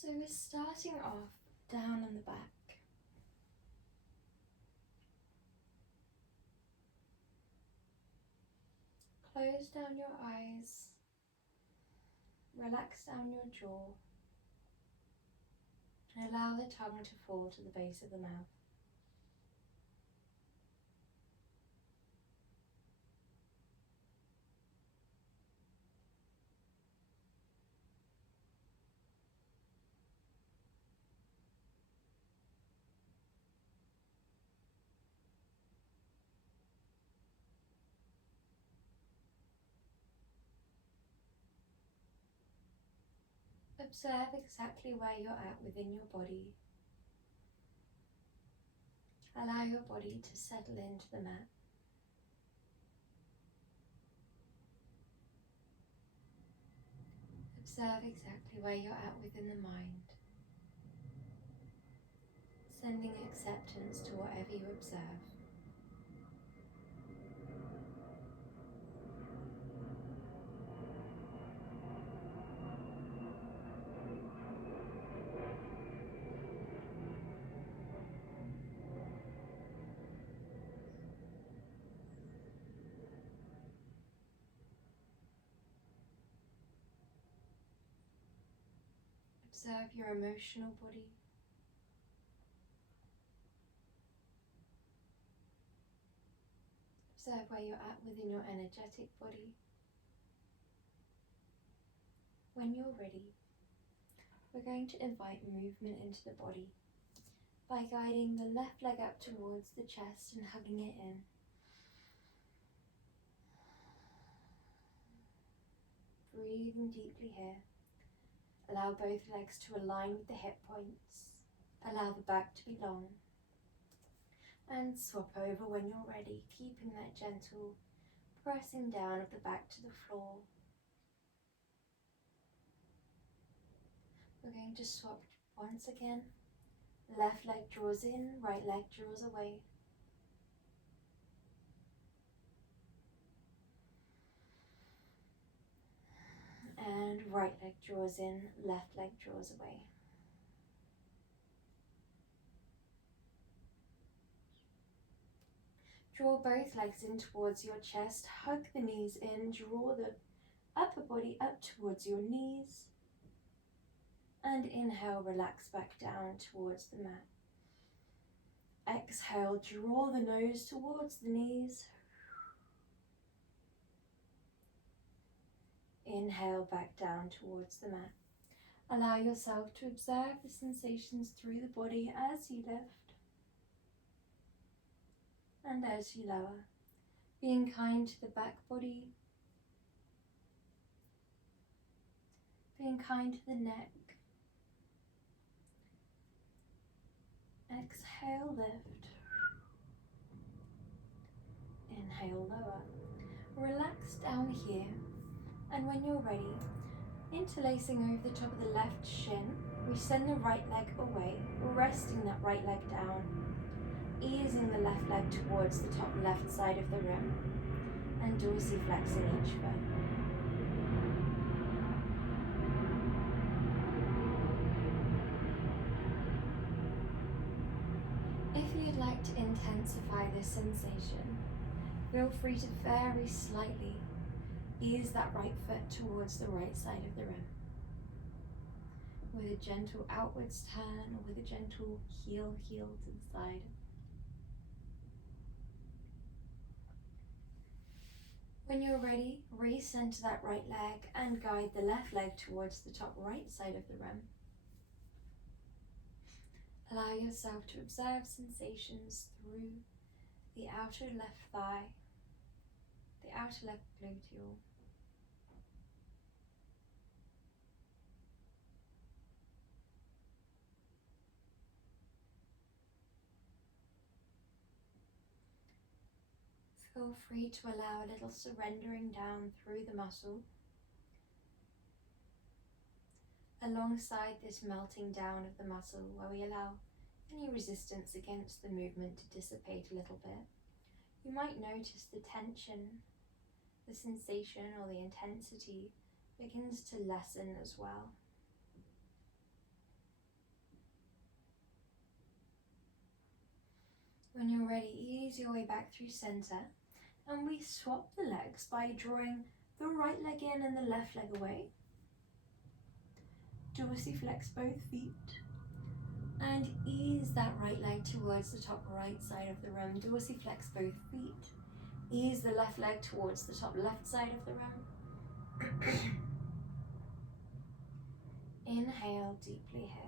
So we're starting off down on the back. Close down your eyes, relax down your jaw, and allow the tongue to fall to the base of the mouth. Observe exactly where you're at within your body. Allow your body to settle into the mat. Observe exactly where you're at within the mind. Sending acceptance to whatever you observe. Observe your emotional body. Observe where you're at within your energetic body. When you're ready, we're going to invite movement into the body by guiding the left leg up towards the chest and hugging it in. Breathing deeply here. Allow both legs to align with the hip points. Allow the back to be long. And swap over when you're ready, keeping that gentle pressing down of the back to the floor. We're going to swap once again. Left leg draws in, right leg draws away. And right leg draws in, left leg draws away. Draw both legs in towards your chest, hug the knees in, draw the upper body up towards your knees. And inhale, relax back down towards the mat. Exhale, draw the nose towards the knees. Inhale, back down towards the mat. Allow yourself to observe the sensations through the body as you lift and as you lower. Being kind to the back body. Being kind to the neck. Exhale, lift. Inhale, lower. Relax down here. And when you're ready, interlacing over the top of the left shin, we send the right leg away, resting that right leg down, easing the left leg towards the top left side of the rim, and dorsiflexing each foot. If you'd like to intensify this sensation, feel free to very slightly ease that right foot towards the right side of the rim. With a gentle outwards turn or with a gentle heel to the side. When you're ready, recenter that right leg and guide the left leg towards the top right side of the rim. Allow yourself to observe sensations through the outer left thigh, the outer left gluteal. Feel free to allow a little surrendering down through the muscle. Alongside this melting down of the muscle, where we allow any resistance against the movement to dissipate a little bit, you might notice the tension, the sensation or the intensity begins to lessen as well. When you're ready, ease your way back through center, and we swap the legs by drawing the right leg in and the left leg away. Dorsiflex both feet, and ease that right leg towards the top right side of the room. Dorsiflex both feet. Ease the left leg towards the top left side of the room. Inhale deeply here.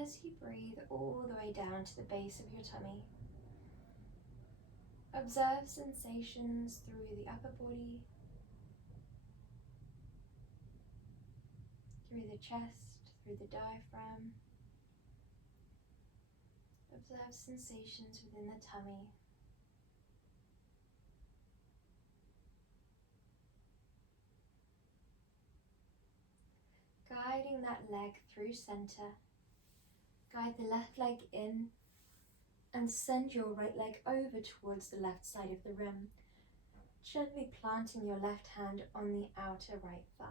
As you breathe all the way down to the base of your tummy, observe sensations through the upper body, through the chest, through the diaphragm. Observe sensations within the tummy. Guiding that leg through center. Guide the left leg in and send your right leg over towards the left side of the rim, gently planting your left hand on the outer right thigh.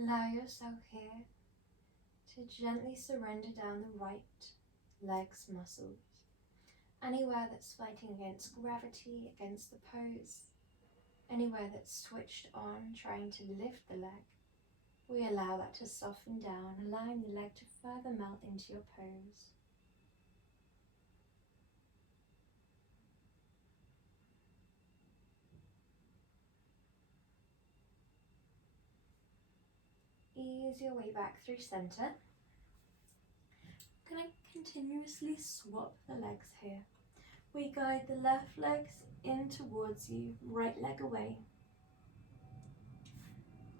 Allow yourself here to gently surrender down the right leg's muscles. Anywhere that's fighting against gravity, against the pose, anywhere that's switched on, trying to lift the leg, we allow that to soften down, allowing the leg to further melt into your pose. Ease your way back through center. Going to continuously swap the legs here. We guide the left legs in towards you, right leg away.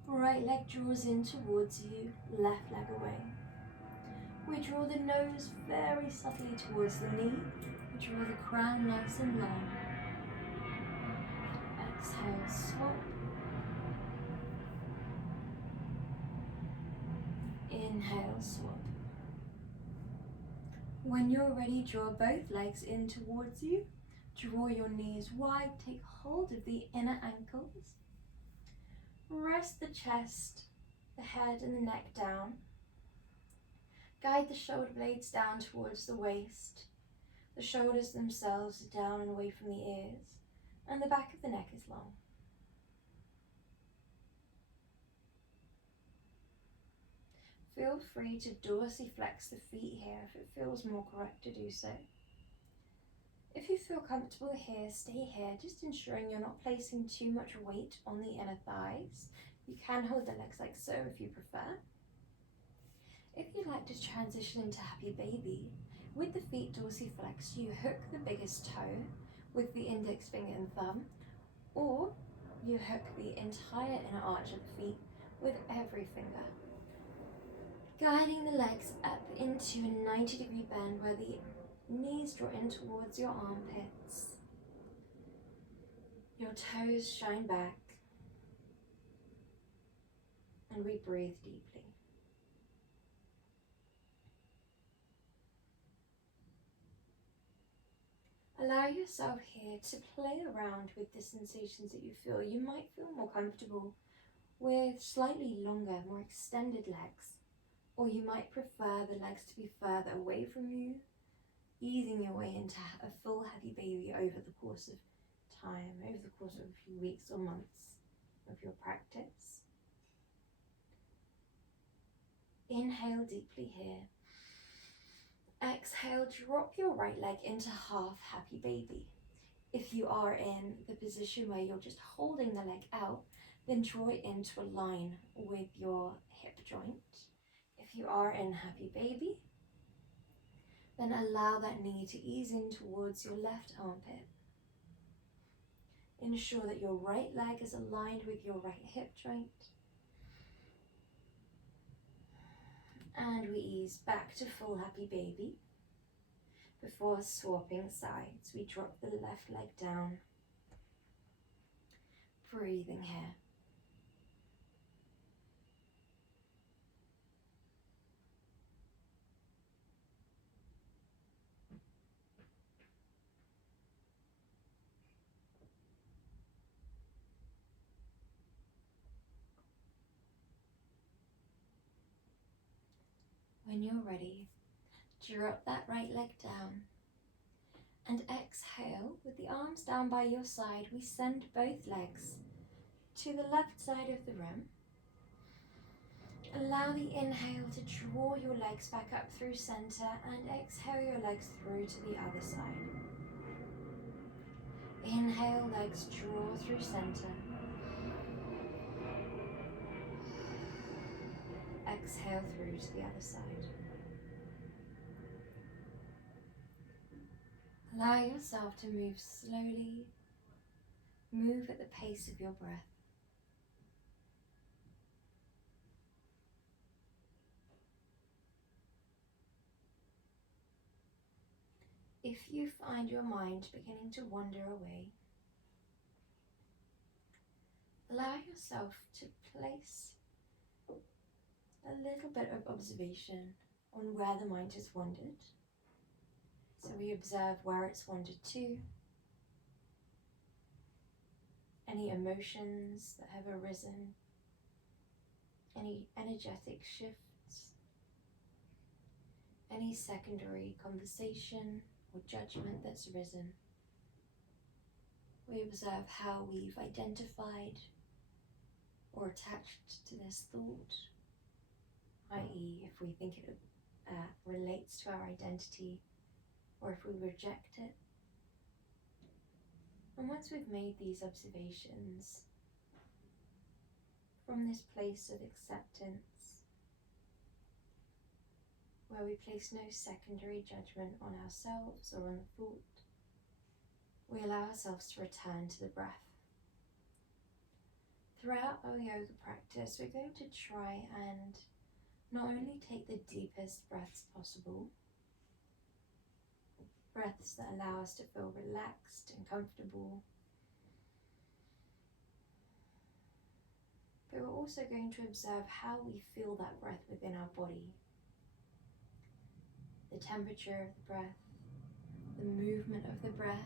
Right leg draws in towards you, left leg away. We draw the nose very subtly towards the knee. We draw the crown nice and long. Exhale, swap. Inhale, swap. When you're ready, draw both legs in towards you. Draw your knees wide, take hold of the inner ankles. Rest the chest, the head and the neck down. Guide the shoulder blades down towards the waist. The shoulders themselves are down and away from the ears, and the back of the neck is long. Feel free to dorsiflex the feet here if it feels more correct to do so. If you feel comfortable here, stay here, just ensuring you're not placing too much weight on the inner thighs. You can hold the legs like so if you prefer. If you'd like to transition into happy baby, with the feet dorsiflex, you hook the biggest toe with the index finger and thumb, or you hook the entire inner arch of the feet with every finger. Guiding the legs up into a 90-degree bend where the knees draw in towards your armpits. Your toes shine back, and we breathe deeply. Allow yourself here to play around with the sensations that you feel. You might feel more comfortable with slightly longer, more extended legs, or you might prefer the legs to be further away from you, easing your way into a full happy baby over the course of time, over the course of a few weeks or months of your practice. Inhale deeply here. Exhale, drop your right leg into half happy baby. If you are in the position where you're just holding the leg out, then draw it into a line with your hip joint. If you are in happy baby, then allow that knee to ease in towards your left armpit. Ensure that your right leg is aligned with your right hip joint. And we ease back to full happy baby. Before swapping sides, we drop the left leg down. Breathing here. When you're ready, drop that right leg down and exhale with the arms down by your side. We send both legs to the left side of the room. Allow the inhale to draw your legs back up through center and exhale your legs through to the other side. Inhale, legs draw through center. Exhale through to the other side. Allow yourself to move slowly. Move at the pace of your breath. If you find your mind beginning to wander away, allow yourself to place a little bit of observation on where the mind has wandered. So we observe where it's wandered to, any emotions that have arisen, any energetic shifts, any secondary conversation or judgment that's arisen. We observe how we've identified or attached to this thought, i.e. if we think it relates to our identity or if we reject it. And once we've made these observations from this place of acceptance, where we place no secondary judgment on ourselves or on the thought, we allow ourselves to return to the breath. Throughout our yoga practice, we're going to try and not only take the deepest breaths possible, breaths that allow us to feel relaxed and comfortable, but we're also going to observe how we feel that breath within our body. The temperature of the breath, the movement of the breath,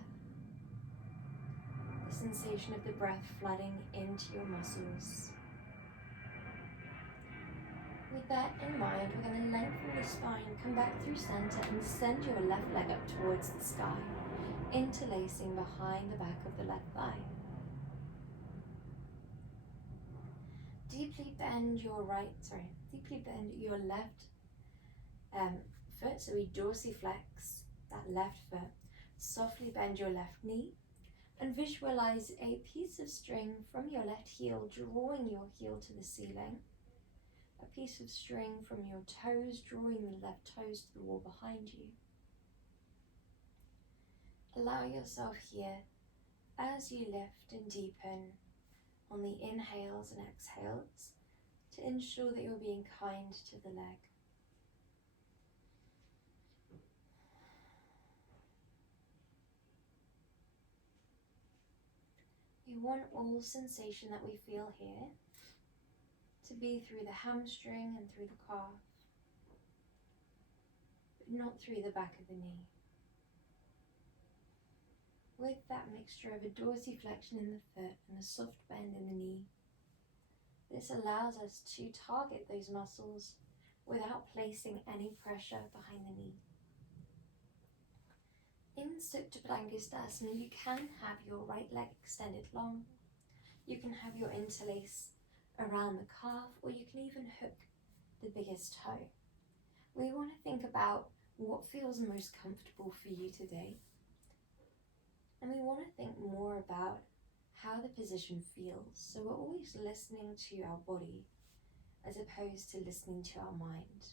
the sensation of the breath flooding into your muscles. With that in mind, we're going to lengthen the spine, come back through center and send your left leg up towards the sky, interlacing behind the back of the left thigh. Deeply bend your left foot, so we dorsiflex that left foot. Softly bend your left knee and visualize a piece of string from your left heel, drawing your heel to the ceiling. A piece of string from your toes, drawing the left toes to the wall behind you. Allow yourself here, as you lift and deepen on the inhales and exhales, to ensure that you're being kind to the leg. We want all sensation that we feel here to be through the hamstring and through the calf, but not through the back of the knee. With that mixture of a dorsiflexion in the foot and a soft bend in the knee, this allows us to target those muscles without placing any pressure behind the knee. In Supta Padangusthasana, you can have your right leg extended long, you can have your interlace around the calf, or you can even hook the biggest toe. We want to think about what feels most comfortable for you today, and we want to think more about how the position feels. So we're always listening to our body as opposed to listening to our mind.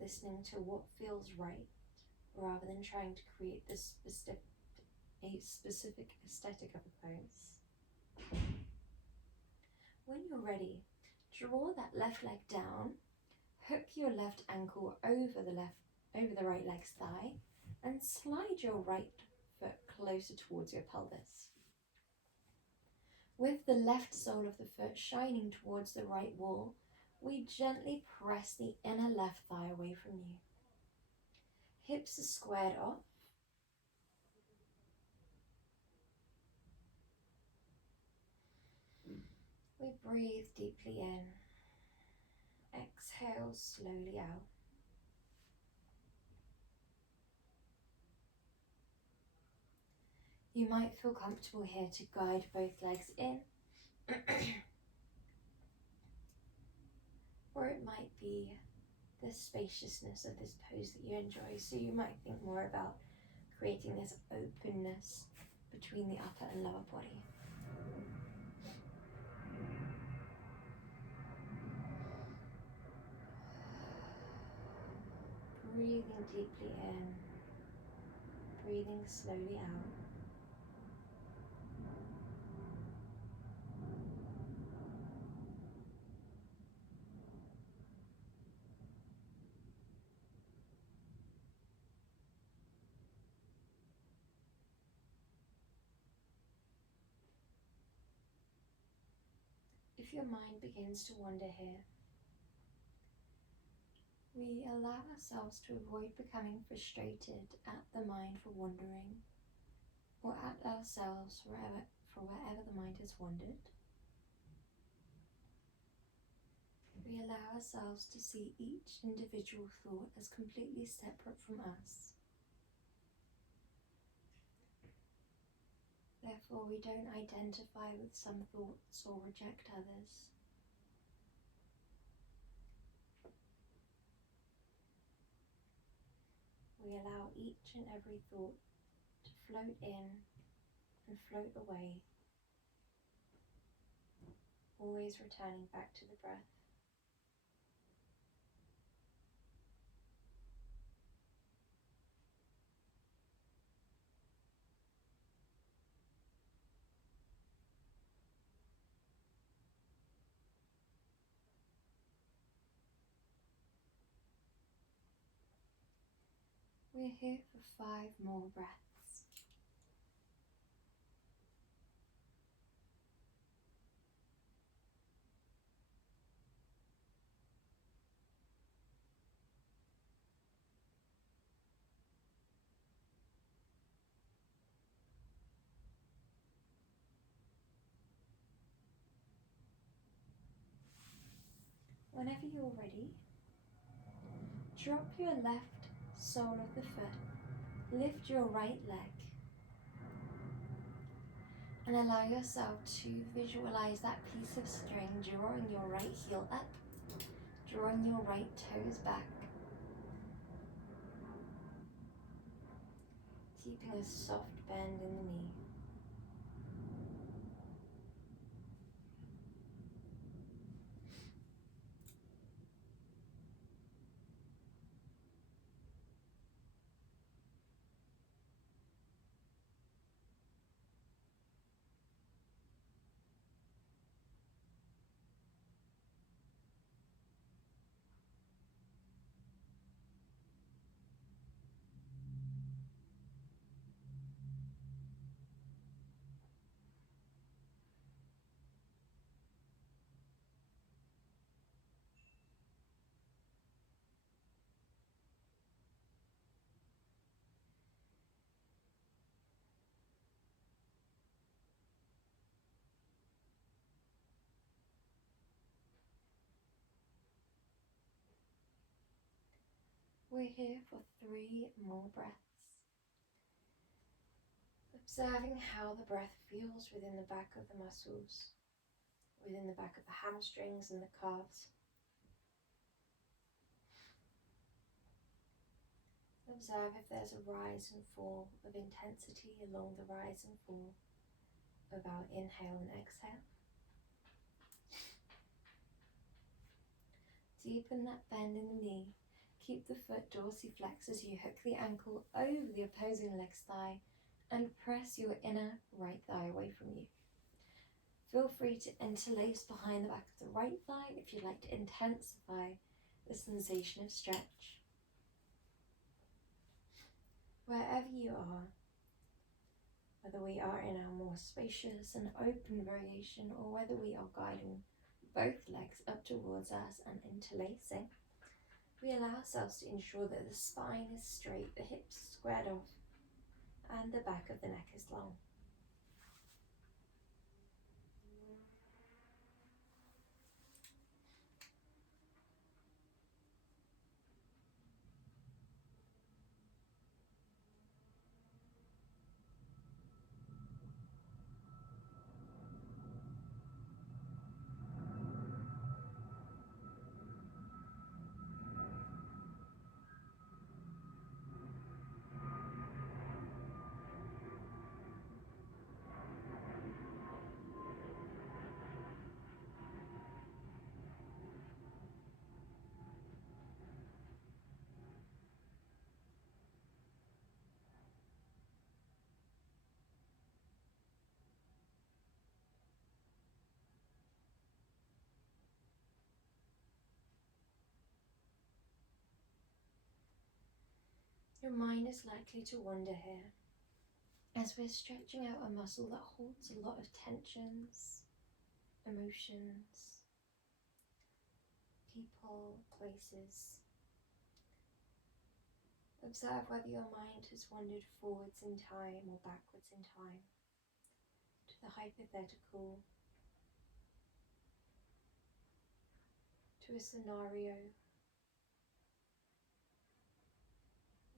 Listening to what feels right rather than trying to create this specific aesthetic of a pose. When you're ready, draw that left leg down, hook your left ankle over the right leg's thigh, and slide your right foot closer towards your pelvis. With the left sole of the foot shining towards the right wall, we gently press the inner left thigh away from you. Hips are squared off. We breathe deeply in exhale slowly out. You might feel comfortable here to guide both legs in, or it might be the spaciousness of this pose that you enjoy. So you might think more about creating this openness between the upper and lower body. Breathing deeply in, breathing slowly out. If your mind begins to wander here, we allow ourselves to avoid becoming frustrated at the mind for wandering, or at ourselves for wherever the mind has wandered. We allow ourselves to see each individual thought as completely separate from us. Therefore, we don't identify with some thoughts or reject others. We allow each and every thought to float in and float away, always returning back to the breath. We're here for 5 more breaths. Whenever you're ready, drop your left sole of the foot, lift your right leg, and allow yourself to visualize that piece of string drawing your right heel up, drawing your right toes back, keeping a soft bend in the knee. We're here for 3 more breaths. Observing how the breath feels within the back of the muscles, within the back of the hamstrings and the calves. Observe if there's a rise and fall of intensity along the rise and fall of our inhale and exhale. Deepen that bend in the knee. Keep the foot dorsiflex as you hook the ankle over the opposing leg's thigh and press your inner right thigh away from you. Feel free to interlace behind the back of the right thigh if you'd like to intensify the sensation of stretch. Wherever you are, whether we are in our more spacious and open variation or whether we are guiding both legs up towards us and interlacing, we allow ourselves to ensure that the spine is straight, the hips squared off, and the back of the neck is long. Your mind is likely to wander here as we're stretching out a muscle that holds a lot of tensions, emotions, people, places. Observe whether your mind has wandered forwards in time or backwards in time, to the hypothetical, to a scenario.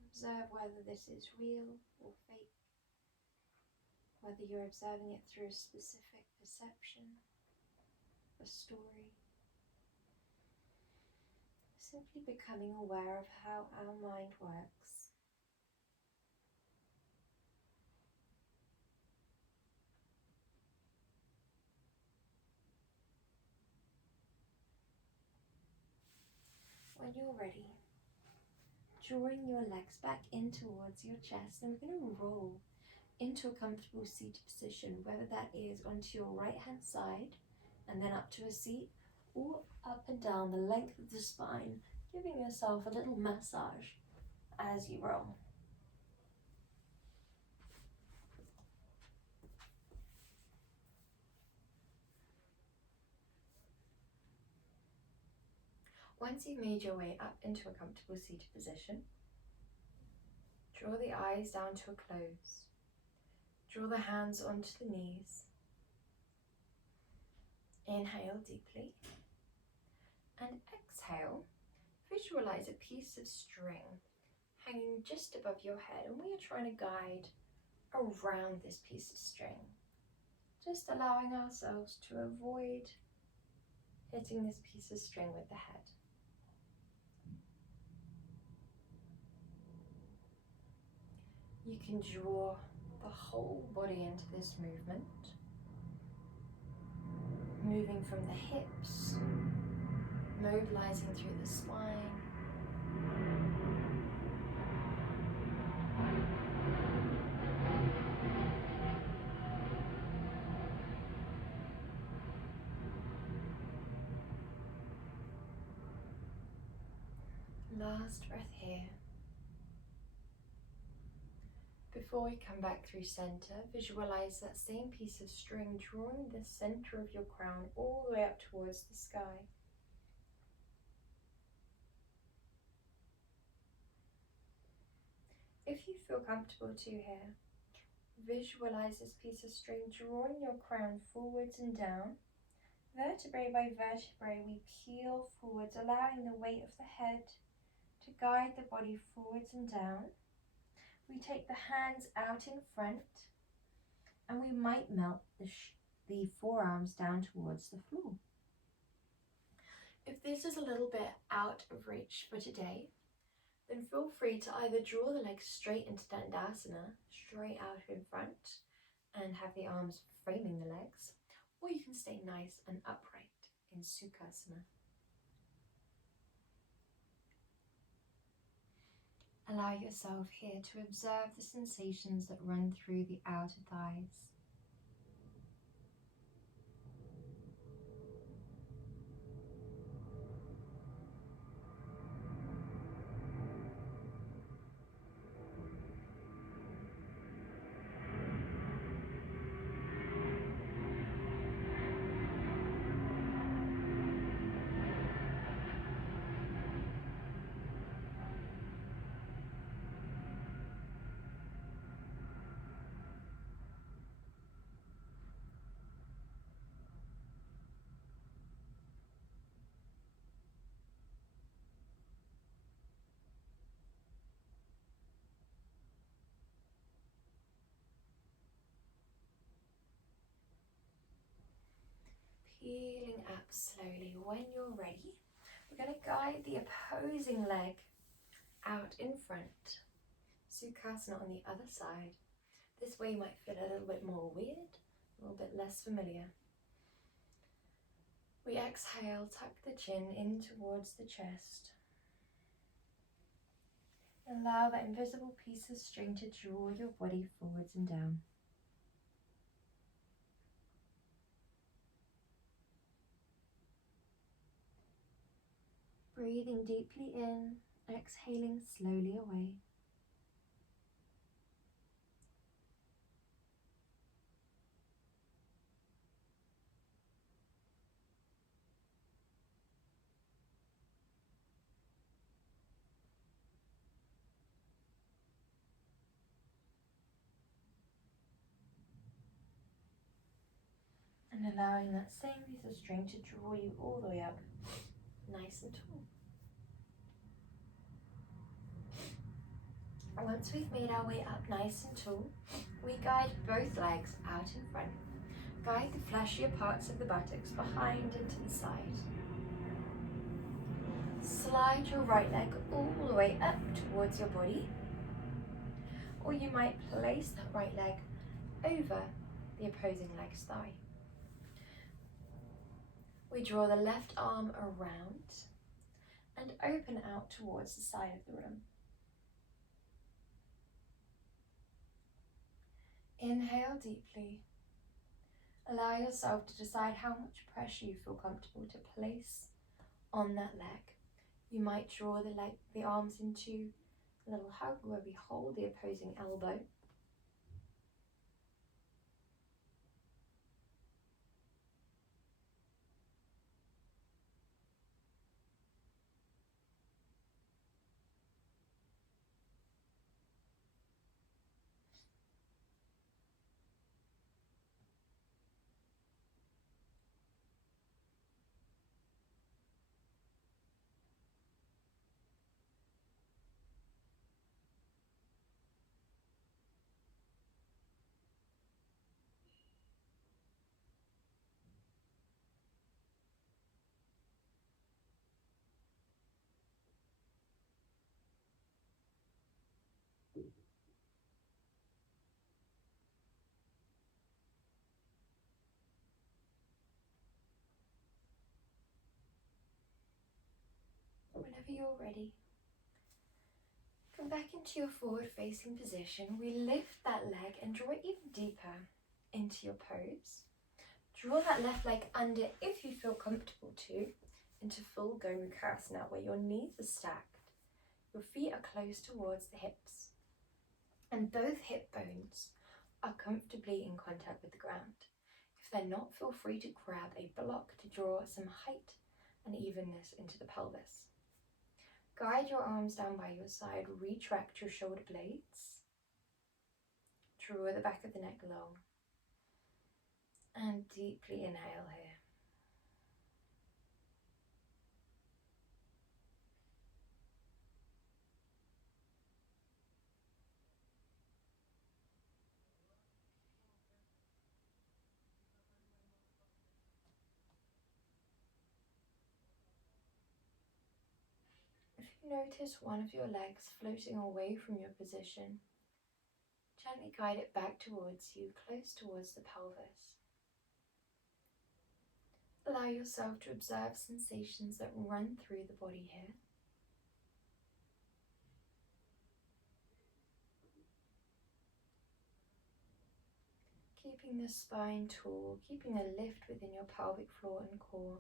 Observe whether this is real or fake, whether you're observing it through a specific perception, a story. Simply becoming aware of how our mind works. When you're ready, drawing your legs back in towards your chest, and we're going to roll into a comfortable seated position, whether that is onto your right hand side and then up to a seat, or up and down the length of the spine, giving yourself a little massage as you roll. Once you've made your way up into a comfortable seated position, draw the eyes down to a close. Draw the hands onto the knees. Inhale deeply. And exhale. Visualize a piece of string hanging just above your head, and we are trying to guide around this piece of string. Just allowing ourselves to avoid hitting this piece of string with the head. You can draw the whole body into this movement, moving from the hips, mobilizing through the spine, last breath here. Before we come back through center, visualize that same piece of string drawing the center of your crown all the way up towards the sky. If you feel comfortable too here, visualize this piece of string drawing your crown forwards and down. Vertebrae by vertebrae, we peel forwards, allowing the weight of the head to guide the body forwards and down. We take the hands out in front, and we might melt the forearms down towards the floor. If this is a little bit out of reach for today, then feel free to either draw the legs straight into Dandasana, straight out in front, and have the arms framing the legs, or you can stay nice and upright in Sukhasana. Allow yourself here to observe the sensations that run through the outer thighs. Peeling up slowly. When you're ready, we're going to guide the opposing leg out in front. Sukhasana on the other side. This way might feel a little bit more weird, a little bit less familiar. We exhale, tuck the chin in towards the chest. Allow that invisible piece of string to draw your body forwards and down. Breathing deeply in, exhaling slowly away. And allowing that same piece of string to draw you all the way up, nice and tall. Once we've made our way up nice and tall, we guide both legs out in front. Guide the fleshier parts of the buttocks behind and to the side. Slide your right leg all the way up towards your body, or you might place that right leg over the opposing leg's thigh. We draw the left arm around and open out towards the side of the room. Inhale deeply. Allow yourself to decide how much pressure you feel comfortable to place on that leg. You might draw the arms into a little hug where we hold the opposing elbow. Whenever you're ready, come back into your forward-facing position. We lift that leg and draw it even deeper into your pose. Draw that left leg under if you feel comfortable to, into full Gomukhasana, where your knees are stacked, your feet are close towards the hips, and both hip bones are comfortably in contact with the ground. If they're not, feel free to grab a block to draw some height and evenness into the pelvis. Guide your arms down by your side, retract your shoulder blades, draw the back of the neck long, and deeply inhale here. If you notice one of your legs floating away from your position, gently guide it back towards you, close towards the pelvis. Allow yourself to observe sensations that run through the body here. Keeping the spine tall, keeping a lift within your pelvic floor and core.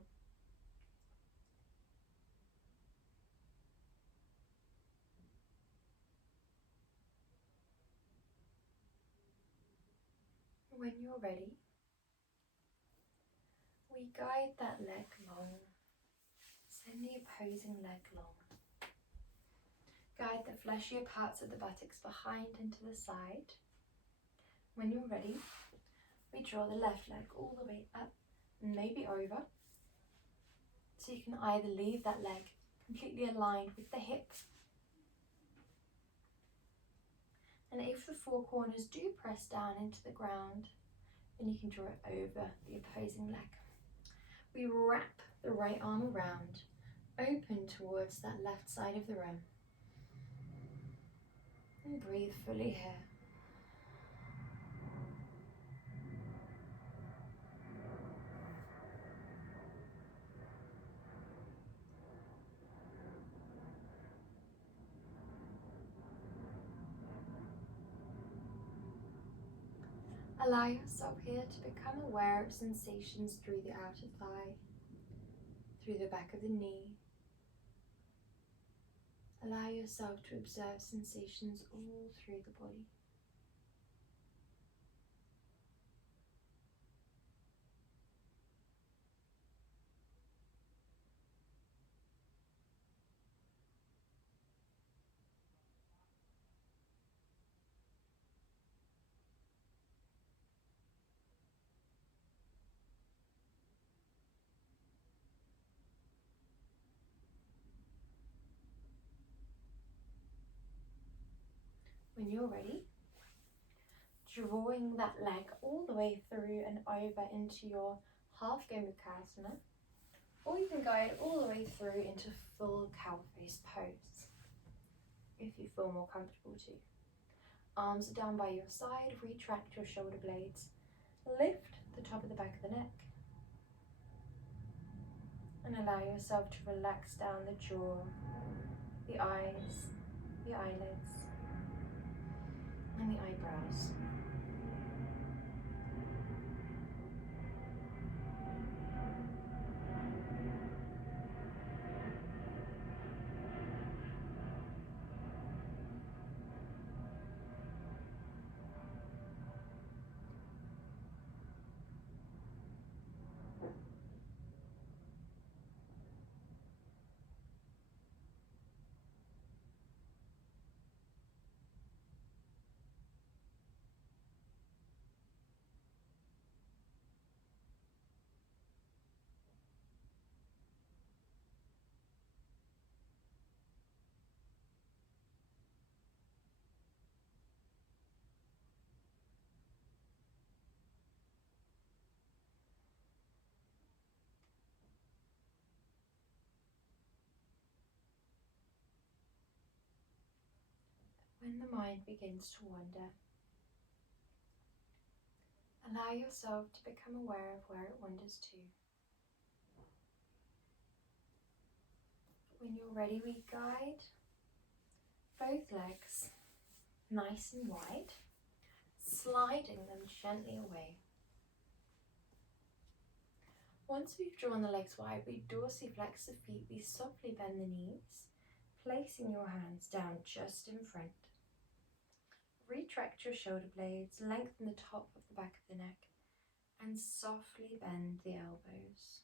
When you're ready, we guide that leg long. Send the opposing leg long. Guide the fleshier parts of the buttocks behind and to the side. When you're ready, we draw the left leg all the way up and maybe over. So you can either leave that leg completely aligned with the hip, and if the four corners do press down into the ground, then you can draw it over the opposing leg. We wrap the right arm around, open towards that left side of the room, and breathe fully here. Allow yourself here to become aware of sensations through the outer thigh, through the back of the knee. Allow yourself to observe sensations all through the body. When you're ready, drawing that leg all the way through and over into your half Gomukhasana, or you can guide all the way through into full cow face pose if you feel more comfortable to. Arms are down by your side, retract your shoulder blades, lift the top of the back of the neck, and allow yourself to relax down the jaw, the eyes, the eyelids, and the eyebrows. When the mind begins to wander, allow yourself to become aware of where it wanders to. When you're ready, we guide both legs nice and wide, sliding them gently away. Once we've drawn the legs wide, we dorsiflex the feet, we softly bend the knees, placing your hands down just in front. Retract your shoulder blades, lengthen the top of the back of the neck, and softly bend the elbows.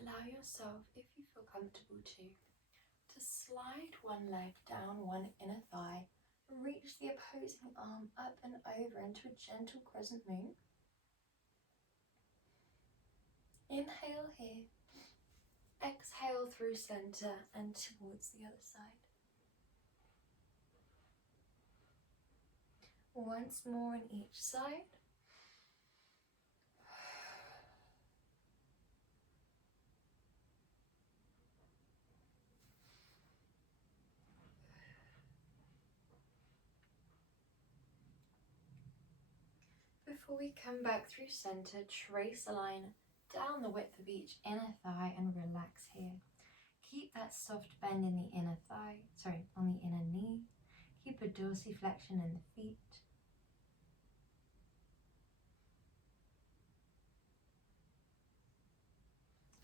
Allow yourself, if you feel comfortable to slide one leg down one inner thigh, reach the opposing arm up and over into a gentle crescent moon. Inhale here, exhale through center and towards the other side. Once more on each side. Before we come back through center, trace a line down the width of each inner thigh and relax here. Keep that soft bend in the inner thigh, on the inner knee. Keep a dorsiflexion in the feet.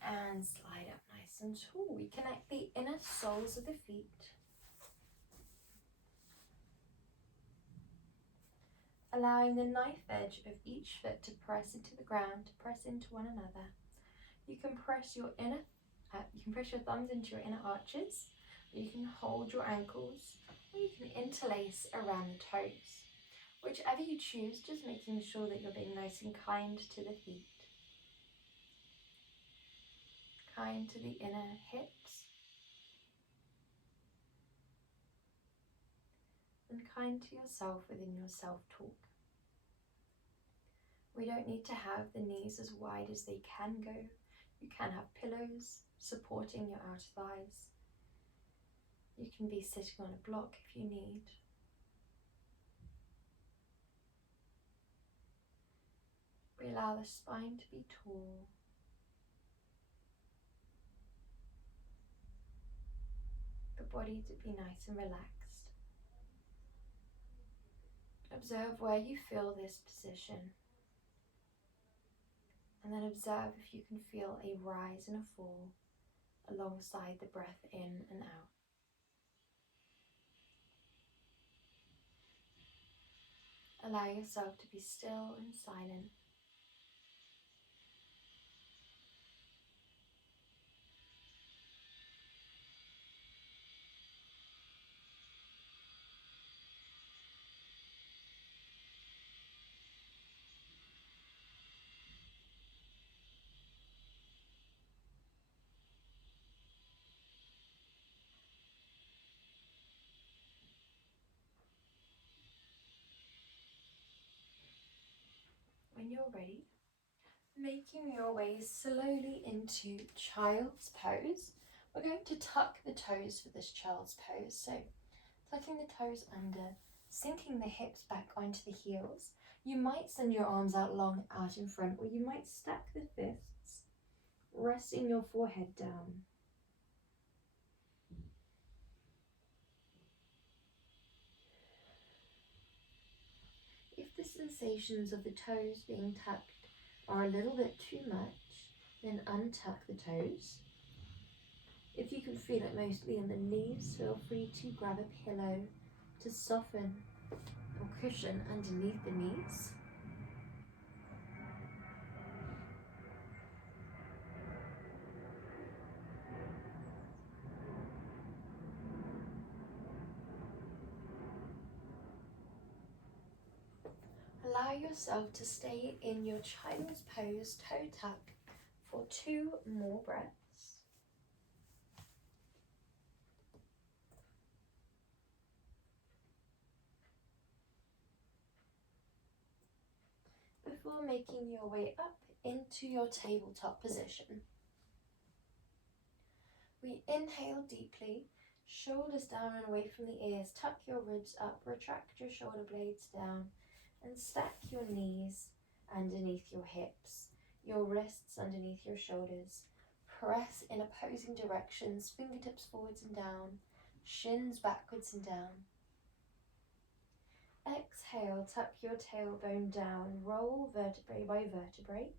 And slide up nice and tall. We connect the inner soles of the feet. Allowing the knife edge of each foot to press into the ground, to press into one another. You can press your thumbs into your inner arches, or you can hold your ankles, or you can interlace around the toes. Whichever you choose, just making sure that you're being nice and kind to the feet. Kind to the inner hips. And kind to yourself within your self-talk. We don't need to have the knees as wide as they can go. You can have pillows supporting your outer thighs. You can be sitting on a block if you need. We allow the spine to be tall. The body to be nice and relaxed. Observe where you feel this position. And then observe if you can feel a rise and a fall alongside the breath in and out. Allow yourself to be still and silent. When you're ready, making your way slowly into child's pose. We're going to tuck the toes for this child's pose. So tucking the toes under, sinking the hips back onto the heels. You might send your arms out long out in front, or you might stack the fists, resting your forehead down. If the sensations of the toes being tucked are a little bit too much, then untuck the toes. If you can feel it mostly in the knees, feel free to grab a pillow to soften or cushion underneath the knees. Allow yourself to stay in your child's pose, toe tuck, for 2 more breaths. Before making your way up into your tabletop position. We inhale deeply, shoulders down and away from the ears, tuck your ribs up, retract your shoulder blades down, and stack your knees underneath your hips, your wrists underneath your shoulders. Press in opposing directions, fingertips forwards and down, shins backwards and down. Exhale, tuck your tailbone down, roll vertebrae by vertebrae,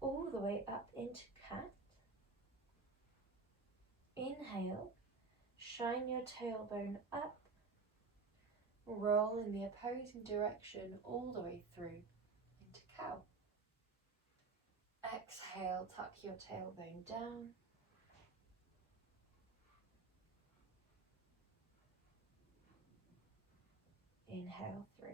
all the way up into cat. Inhale, shine your tailbone up, roll in the opposing direction all the way through into cow. Exhale, tuck your tailbone down. Inhale through.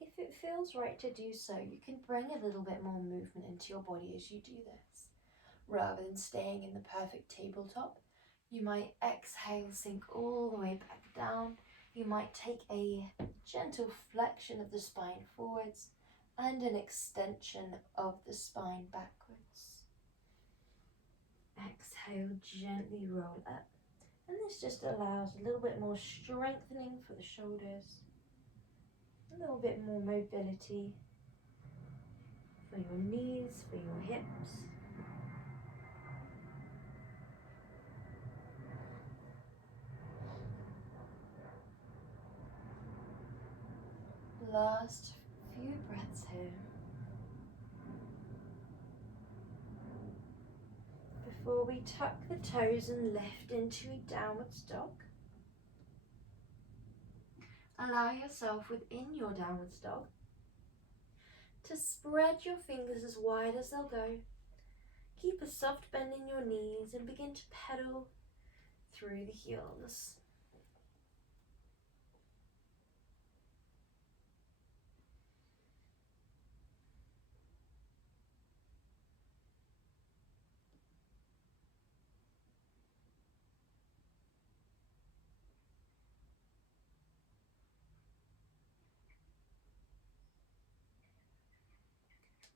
If it feels right to do so, you can bring a little bit more movement into your body as you do this. Rather than staying in the perfect tabletop, you might exhale, sink all the way back down. You might take a gentle flexion of the spine forwards and an extension of the spine backwards. Exhale, gently roll up. And this just allows a little bit more strengthening for the shoulders, a little bit more mobility for your knees, for your hips. Last few breaths here. Before we tuck the toes and lift into a downward dog. Allow yourself within your downward dog to spread your fingers as wide as they'll go. Keep a soft bend in your knees and begin to pedal through the heels.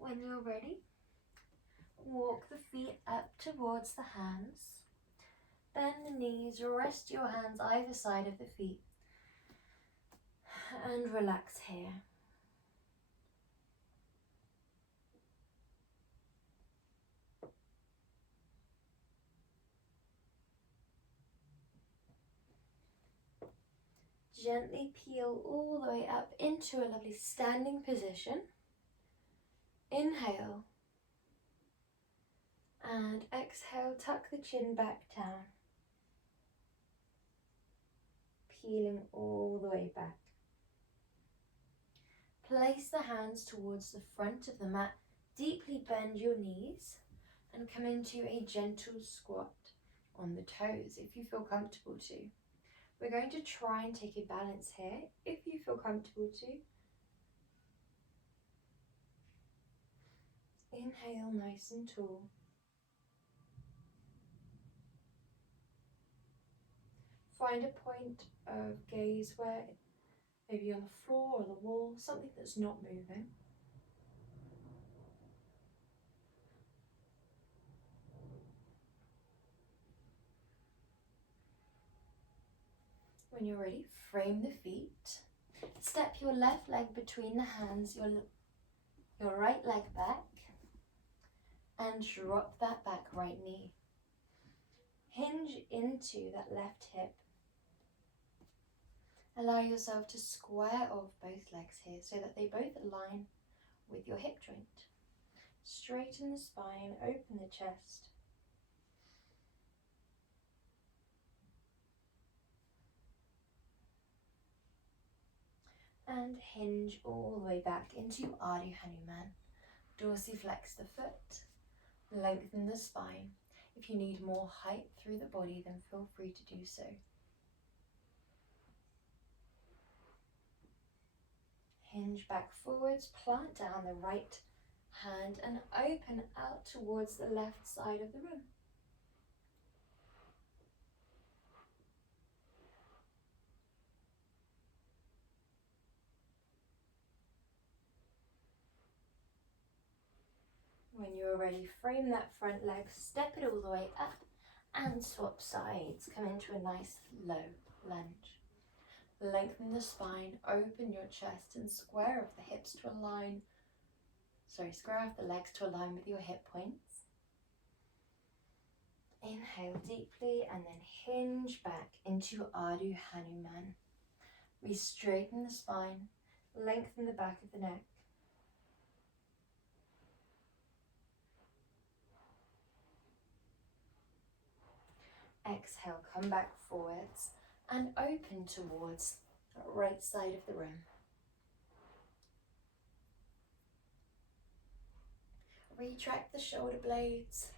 When you're ready, walk the feet up towards the hands. Bend the knees, rest your hands either side of the feet, and relax here. Gently peel all the way up into a lovely standing position. Inhale. And exhale, tuck the chin back down. Peeling all the way back. Place the hands towards the front of the mat. Deeply bend your knees and come into a gentle squat on the toes if you feel comfortable to. We're going to try and take a balance here if you feel comfortable to. Inhale nice and tall. Find a point of gaze where maybe on the floor or the wall, something that's not moving. When you're ready, frame the feet. Step your left leg between the hands, your right leg back, and drop that back right knee. Hinge into that left hip. Allow yourself to square off both legs here so that they both align with your hip joint. Straighten the spine, open the chest. And hinge all the way back into Ardha Hanuman. Dorsiflex the foot, lengthen the spine. If you need more height through the body, then feel free to do so. Hinge back forwards, plant down the right hand and open out towards the left side of the room. When you're ready, frame that front leg, step it all the way up and swap sides. Come into a nice low lunge. Lengthen the spine, open your chest and square off the hips to align. Square off the legs to align with your hip points. Inhale deeply and then hinge back into Ardha Hanuman. We straighten the spine, lengthen the back of the neck. Exhale, come back forwards and open towards the right side of the room. Retract the shoulder blades.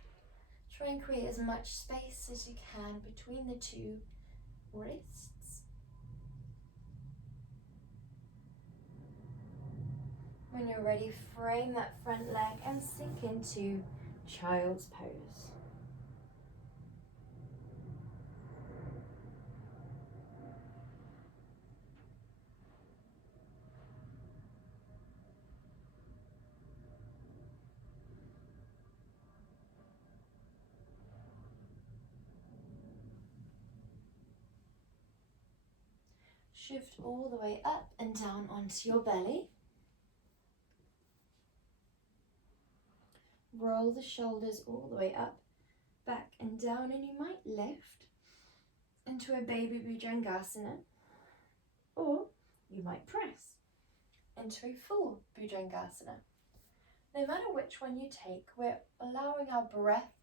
Try and create as much space as you can between the two wrists. When you're ready, frame that front leg and sink into child's pose. Shift all the way up and down onto your belly. Roll the shoulders all the way up, back and down, and you might lift into a baby Bhujangasana, or you might press into a full Bhujangasana. No matter which one you take, we're allowing our breath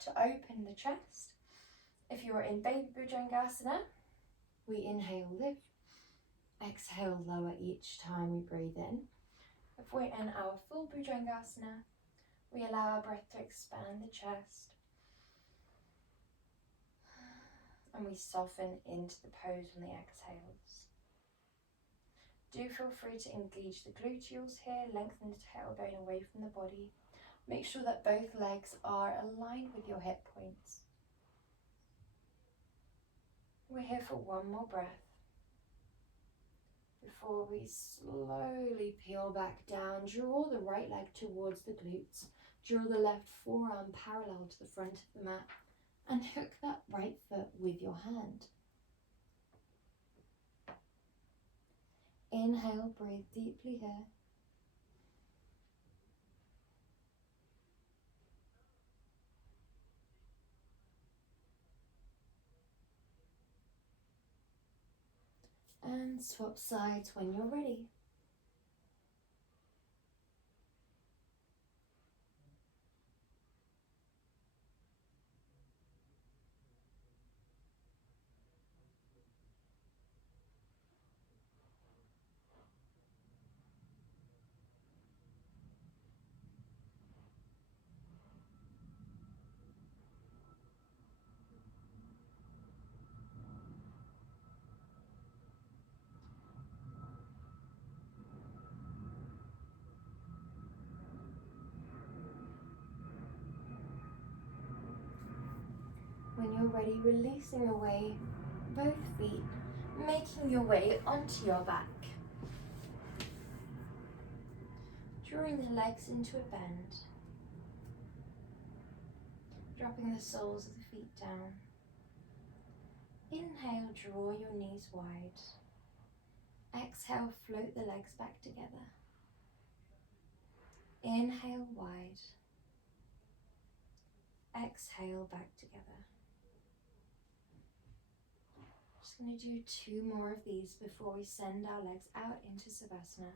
to open the chest. If you are in baby Bhujangasana, we inhale, lift. Exhale, lower each time we breathe in. If we're in our full Bhujangasana, we allow our breath to expand the chest. And we soften into the pose on the exhales. Do feel free to engage the gluteals here, lengthen the tailbone away from the body. Make sure that both legs are aligned with your hip points. We're here for one more breath. Before we slowly peel back down, draw the right leg towards the glutes. Draw the left forearm parallel to the front of the mat and hook that right foot with your hand. Inhale, breathe deeply here. And swap sides when you're ready. When you're ready, releasing away both feet, making your way onto your back. Drawing the legs into a bend. Dropping the soles of the feet down. Inhale, draw your knees wide. Exhale, float the legs back together. Inhale, wide. Exhale, back together. Just going to do 2 more of these before we send our legs out into Savasana.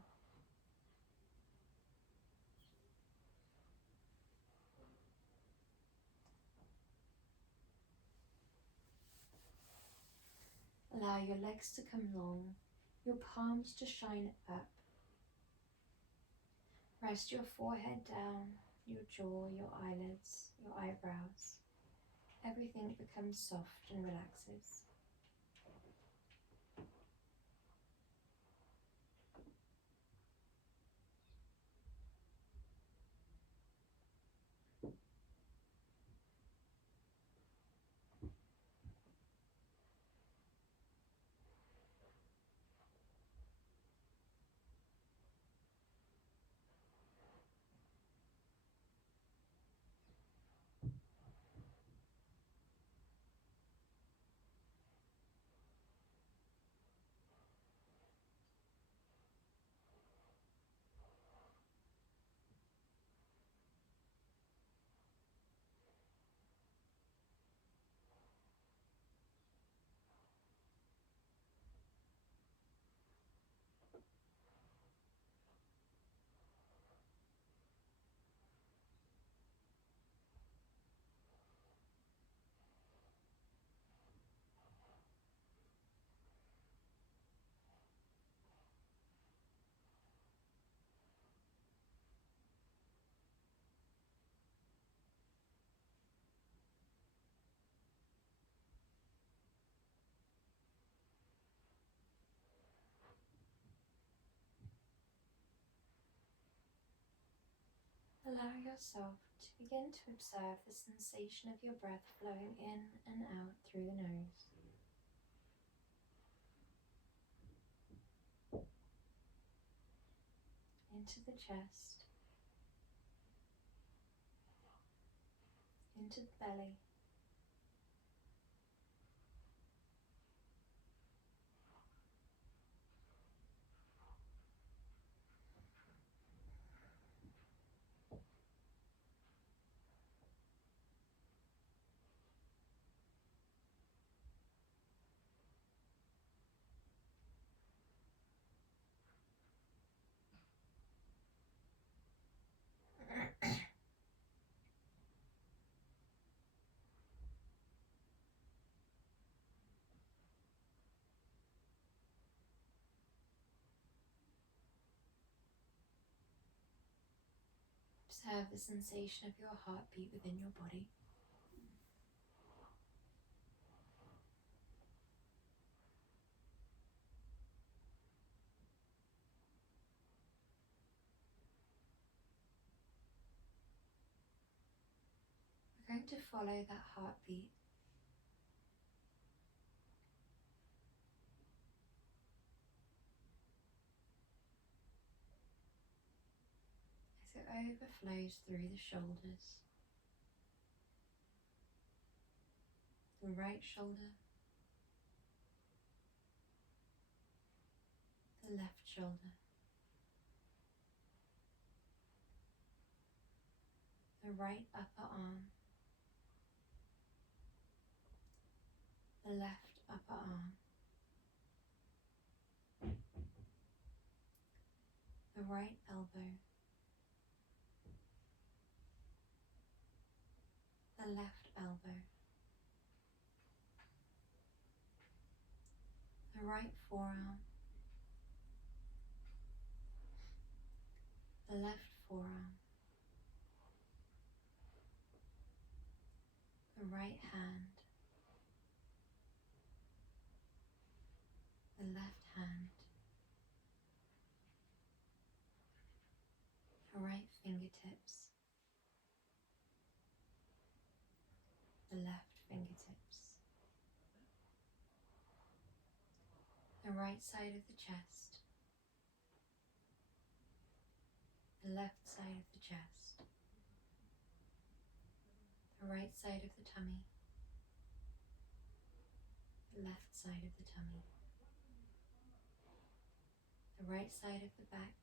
Allow your legs to come long, your palms to shine up. Rest your forehead down, your jaw, your eyelids, your eyebrows. Everything becomes soft and relaxes. Allow yourself to begin to observe the sensation of your breath flowing in and out through the nose. Into the chest, into the belly, observe the sensation of your heartbeat within your body. We're going to follow that heartbeat overflows through the shoulders. The right shoulder, the left shoulder, the right upper arm, the left upper arm, the right elbow, the left elbow, the right forearm, the left forearm, the right hand, the left hand, the right fingertips, the left fingertips, the right side of the chest, the left side of the chest, the right side of the tummy, the left side of the tummy, the right side of the back,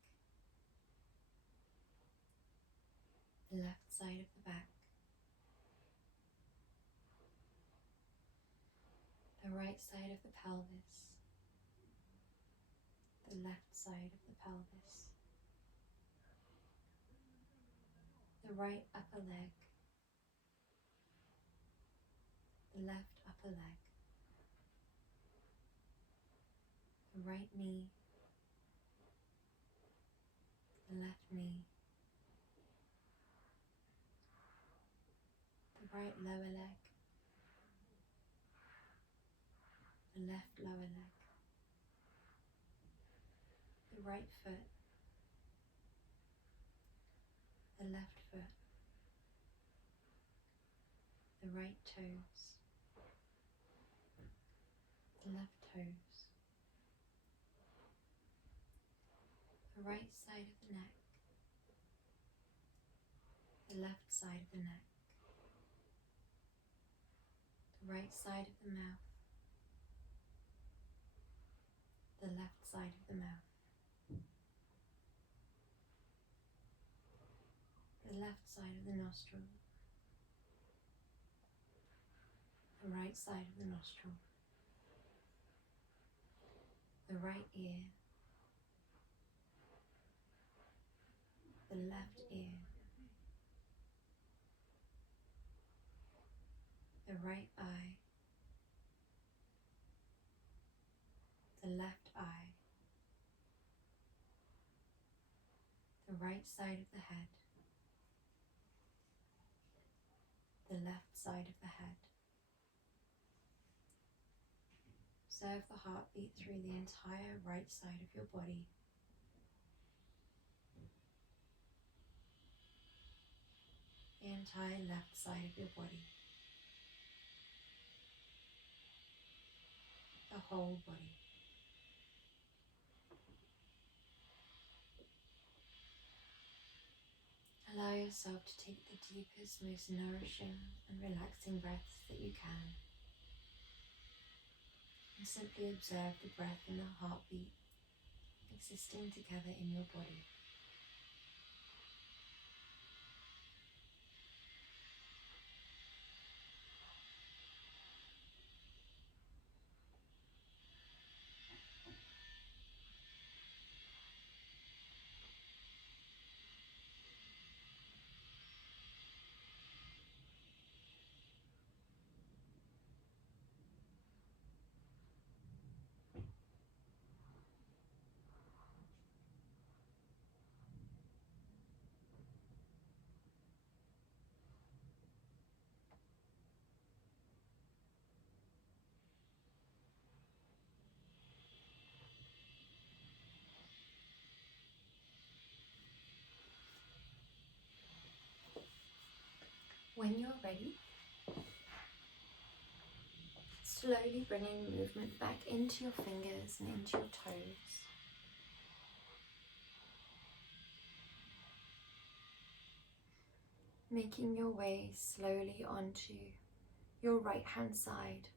the left side of the back, the right side of the pelvis, the left side of the pelvis, the right upper leg, the left upper leg, the right knee, the left knee, the right lower leg, the left lower leg, the right foot, the left foot, the right toes, the left toes, the right side of the neck, the left side of the neck, the right side of the mouth, the left side of the mouth, the left side of the nostril, the right side of the nostril, the right ear, the left ear, the right eye, the left eye, the right side of the head, the left side of the head. Observe the heartbeat through the entire right side of your body. The entire left side of your body. The whole body. Allow yourself to take the deepest, most nourishing and relaxing breaths that you can. And simply observe the breath and the heartbeat existing together in your body. When you're ready, slowly bringing movement back into your fingers and into your toes. Making your way slowly onto your right hand side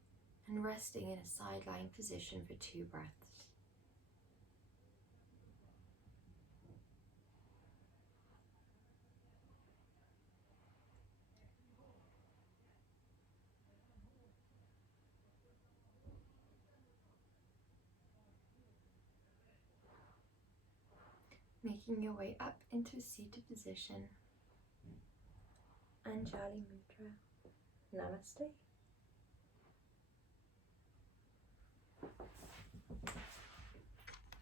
and resting in a side lying position for 2 breaths. Making your way up into a seated position. Anjali Mudra. Namaste.